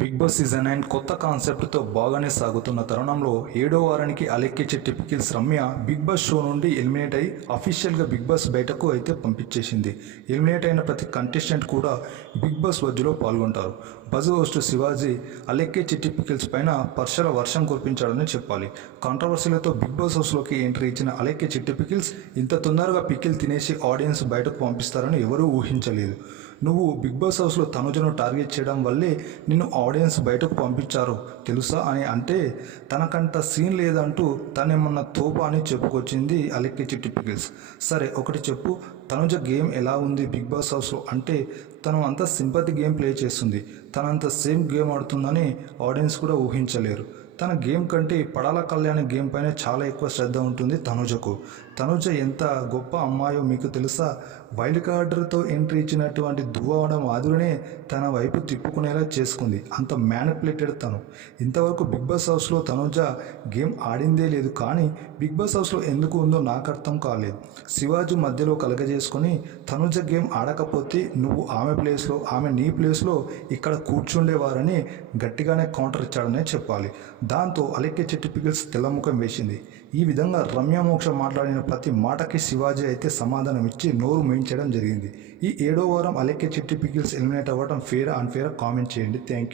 Big boss season 9 కొత్త కాన్సెప్ట్తో బాగానే సాగుతున్న తరుణంలో 7వ వారానికి అలెక్కించే టిపికల్స్ రమ్య బిగ్ బాస్ షో నుండి ఎలిమినేట్ అయి అఫీషియల్గా బిగ్ బాస్ బయటకు అయితే పంపించేసింది. ఎలిమినేట్ అయిన ప్రతి కంటెస్టెంట్ కూడా బిగ్ బాస్ వజ్జులో పాల్గొంటారు. బజ్ హోస్ట్ శివాజీ అలెక్కించే టిపికల్స్ పైన పర్షల వర్షం కురిపించాడని చెప్పాలి. కాంట్రవర్సీలతో బిగ్ బాస్ హౌస్లోకి ఎంట్రీ ఇచ్చిన అలెక్కించే టిపికల్స్ ఇంత తొందరగా పికిల్ తినేసి ఆడియన్స్ బయటకు పంపిస్తారని ఎవరూ ఊహించలేదు. నువ్వు బిగ్ బాస్ హౌస్లో తనుజను టార్గెట్ చేయడం వల్లే నిన్ను ఆడియన్స్ బయటకు పంపించారు తెలుసా అని అంటే తనకంత సీన్ లేదంటూ తనేమన్నా తోప అని చెప్పుకొచ్చింది అలెక్కించే టిపికల్స్. సరే ఒకటి చెప్పు, తనుజ గేమ్ ఎలా ఉంది బిగ్ బాస్ హౌస్లో అంటే తను అంత సింపతి గేమ్ ప్లే చేస్తుంది. తనంత సేమ్ గేమ్ ఆడుతుందని ఆడియన్స్ కూడా ఊహించలేరు. తన గేమ్ కంటే పడాల కళ్యాణ్ గేమ్ పైన చాలా ఎక్కువ శ్రద్ధ ఉంటుంది తనుజకు. తనుజ ఎంత గొప్ప అమ్మాయో మీకు తెలుసా? వైల్డ్ కార్డర్తో ఎంట్రీ ఇచ్చినటువంటి దువ్వాడ మాధురినే తన వైపు తిప్పుకునేలా చేసుకుంది. అంత మ్యానిపులేటెడ్ తను. ఇంతవరకు బిగ్ బాస్ హౌస్లో తనుజ గేమ్ ఆడిందే లేదు, కానీ బిగ్ బాస్ హౌస్లో ఎందుకు ఉందో నాకు అర్థం కాలేదు. శివాజీ మధ్యలో కలగజేసుకొని తనుజ గేమ్ ఆడకపోతే నువ్వు ఆమె ప్లేస్లో ఆమె నీ ప్లేస్లో ఇక్కడ కూర్చుండేవారని గట్టిగానే కౌంటర్ ఇచ్చాడనే చెప్పాలి. దాంతో అలెక్కించే టిపికల్స్ తెల్లముఖం వేసింది. ఈ విధంగా రమ్య మోక్ష మాట్లాడిన ప్రతి మాటకి శివాజీ అయితే సమాధానం ఇచ్చి నోరు మేయించడం జరిగింది. ఈ 7వ వారం అలెక్కించే టిపికల్స్ ఎలిమినేట్ అవ్వడం ఫేరా అన్ఫేరా కామెంట్ చేయండి. Thank you.